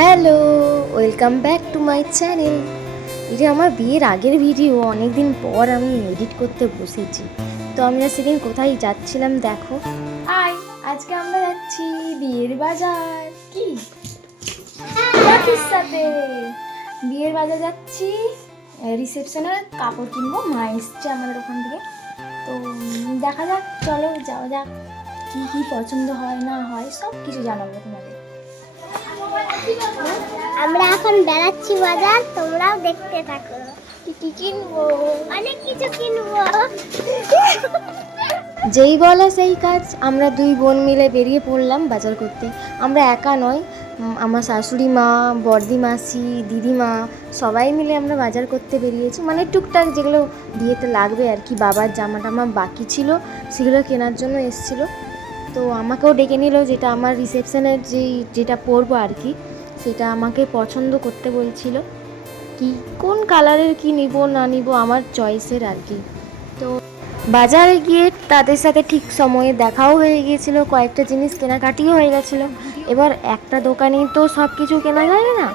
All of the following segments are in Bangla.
Hello welcome back to my channel. এটা আমার বিয়ের আগের ভিডিও অনেক দিন পর আমি এডিট করতে বসেছি। তো আমরা সেদিন কোথায় যাচ্ছিলাম দেখো? হাই আজকে আমরা যাচ্ছি বিয়ের বাজার। কি? সাথে। বিয়ের বাজার যাচ্ছি রিসেপশনের কাপড় কিনবো মা এসছে আমাদের ওখান থেকে। তো দেখা যাক চলো যাওয়া যাক। কী কী পছন্দ হয় না হয় সব কিছু জানাব তোমাদের। আমরা এখন বেড়াচ্ছি বাজার তোমরাও দেখতে থাকো। কি কি কিনবো? অনেক কিছু কিনবো। যেই বলা সেই কাজ আমরা দুই বোন মিলে বেরিয়ে পড়লাম বাজার করতে। আমরা একা নয় আমার শাশুড়ি মা বর্দি মাসি দিদিমা সবাই মিলে আমরা বাজার করতে বেরিয়েছি। মানে টুকটাক যেগুলো বিয়েতে লাগবে আর কি বাবার জামা টামা বাকি ছিল সেগুলো কেনার জন্য এসেছিল। তো আমাকেও ডেকে নিল যেটা আমার রিসেপশনের যেই, যেটা পরবো আর কি, সেটা আমাকে পছন্দ করতে বলছিল। কি, কোন কালারের কি নিব, না নিব, আমার চয়েসের আর কি। তো বাজারে গিয়ে তাদের সাথে ঠিক সময়ে দেখাও হয়ে গিয়েছিল, কয়েকটা জিনিস কেনাকাটিও হয়ে গেছিল। এবার একটা দোকানেই তো সব কিছু কেনা যায় না।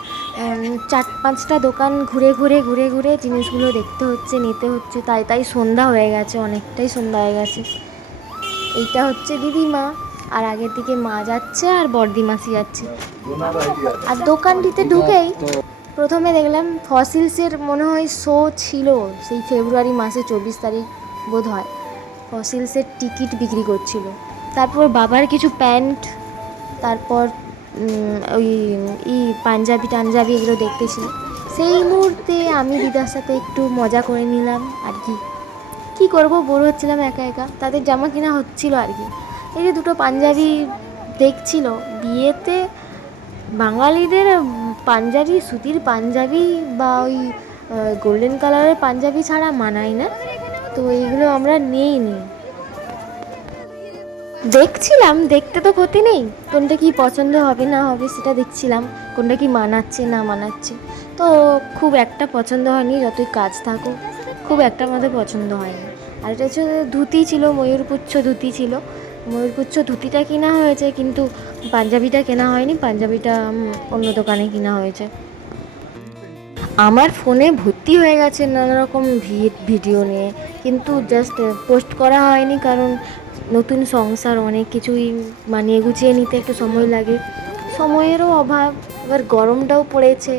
চার, পাঁচটা দোকান ঘুরে ঘুরে ঘুরে ঘুরে জিনিসগুলো দেখতে হচ্ছে, নিতে হচ্ছে, তাই তাই সন্ধ্যা হয়ে গেছে, অনেকটাই সন্ধ্যা হয়ে গেছে। এইটা হচ্ছে দিদিমা। আর আগের দিকে মা যাচ্ছে আর বর্দি মাসি যাচ্ছে। আর দোকানটিতে ঢুকেই প্রথমে দেখলাম ফসিলসের মনে হয় শো ছিল, সেই ফেব্রুয়ারি মাসে চব্বিশ তারিখ বোধ হয় ফসিলসের টিকিট বিক্রি করছিল। তারপর বাবার কিছু প্যান্ট, তারপর ওই, ই, পাঞ্জাবি টাঞ্জাবি এগুলো দেখতেছিল। সেই মুহূর্তে আমি দিদার সাথে একটু মজা করে নিলাম, আর কি। কী করব? বোর হচ্ছিলাম একা একা। তাদের জামা কিনা হচ্ছিল আর কি। এই যে দুটো পাঞ্জাবি দেখছিল। বিয়েতে বাঙালিদের পাঞ্জাবি, সুতির পাঞ্জাবি বা ওই গোল্ডেন কালারের পাঞ্জাবি ছাড়া মানায় না। তো এইগুলো আমরা নিই নি। দেখছিলাম, দেখতে তো ক্ষতি নেই। কোনটা কি পছন্দ হবে, না হবে সেটা দেখছিলাম। কোনটা কি মানাচ্ছে, না মানাচ্ছে। তো খুব একটা পছন্দ হয়নি, যতই কাজ থাকুক। খুব একটা আমাদের পছন্দ হয়নি। আর এটা হচ্ছে ধুতি ছিল, ময়ূরপুচ্ছ ধুতি ছিল। ময়ূরপুচ্ছ ধুতিটা কেনা হয়েছে, কিন্তু পাঞ্জাবিটা কেনা হয়নি, পাঞ্জাবিটা অন্য দোকানে কেনা হয়েছে। আমার ফোনে ভর্তি হয়ে গেছে নানা রকম ভিডিও নিয়ে, কিন্তু জাস্ট পোস্ট করা হয়নি কারণ নতুন সংসার, অনেক কিছুই মানিয়ে গুছিয়ে নিতে একটু সময় লাগে। সময়েরও অভাব এবার গরমটাও পড়েছে।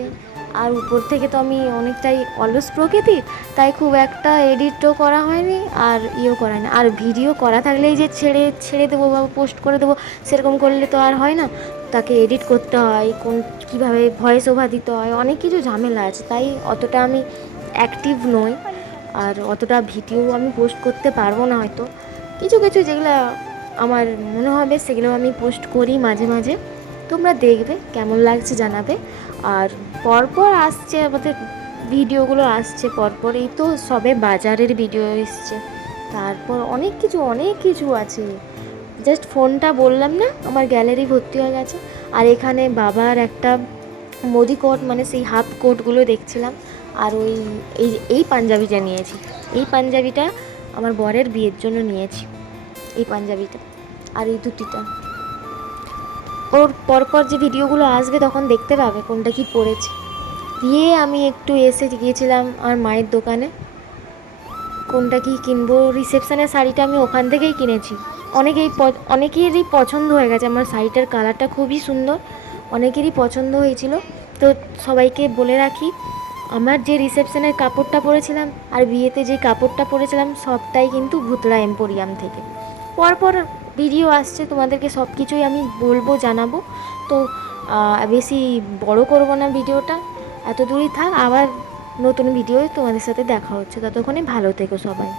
আর উপর থেকে তো আমি অনেকটাই অলস প্রকৃতির তাই খুব একটা এডিটও করা হয়নি আর ইয়েও করা হয়নি। আর ভিডিও করা থাকলেই যে ছেড়ে ছেড়ে দেবো বা পোস্ট করে দেবো, সেরকম করলে তো আর হয় না। তাকে এডিট করতে হয়, কোন, কীভাবে ভয়েস ওভার দিতে হয়, অনেক কিছু ঝামেলা আছে, তাই অতটা আমি অ্যাক্টিভ নই। আর অতটা ভিডিও আমি পোস্ট করতে পারব না হয়তো। কিছু কিছু যেগুলো আমার মনে হবে, সেগুলো আমি পোস্ট করি মাঝে মাঝে। তোমরা দেখবে, কেমন লাগছে জানাবে। আর পরপর আসছে, আমাদের ভিডিওগুলো আসছে পরপর, এই তো সবে বাজারের ভিডিও এসছে। তারপর অনেক কিছু অনেক কিছু আছে। জাস্ট ফোনটা বললাম না, আমার গ্যালারি ভর্তি হয়ে গেছে। আর এখানে বাবার একটা মোদি কোট মানে সেই হাফ কোটগুলো দেখছিলাম। আর ওই, এই এই পাঞ্জাবিটা নিয়েছি। এই পাঞ্জাবিটা আমার বরের বিয়ের জন্য নিয়েছি, এই পাঞ্জাবিটা। আর এই ধুতিটা ওর পরপর যে ভিডিওগুলো আসবে তখন দেখতে পাবে কোনটা কি পড়েছে। দিয়ে আমি একটু এসে গিয়েছিলাম আমার মায়ের দোকানে। কোনটা কি কিনবো? রিসেপশনের শাড়িটা আমি ওখান থেকেই কিনেছি। অনেকেই অনেকেরই পছন্দ হয়ে গেছে। আমার শাড়িটার কালারটা খুবই সুন্দর। অনেকেরই পছন্দ হয়েছিল। তো সবাইকে বলে রাখি, আমার যে রিসেপশনের কাপড়টা পরেছিলাম আর বিয়েতে যে কাপড়টা পরেছিলাম, সবটাই কিন্তু ভুতড়া এম্পোরিয়াম থেকে। পরপর ভিডিও আসছে, তোমাদেরকে সব কিছুই আমি বলব, জানাব। তো বেশি বড় করব না ভিডিওটা। এত দূরই থাক, আবার নতুন ভিডিও তোমাদের সাথে দেখা হচ্ছে। ততক্ষণে ভালো থেকো সবাই।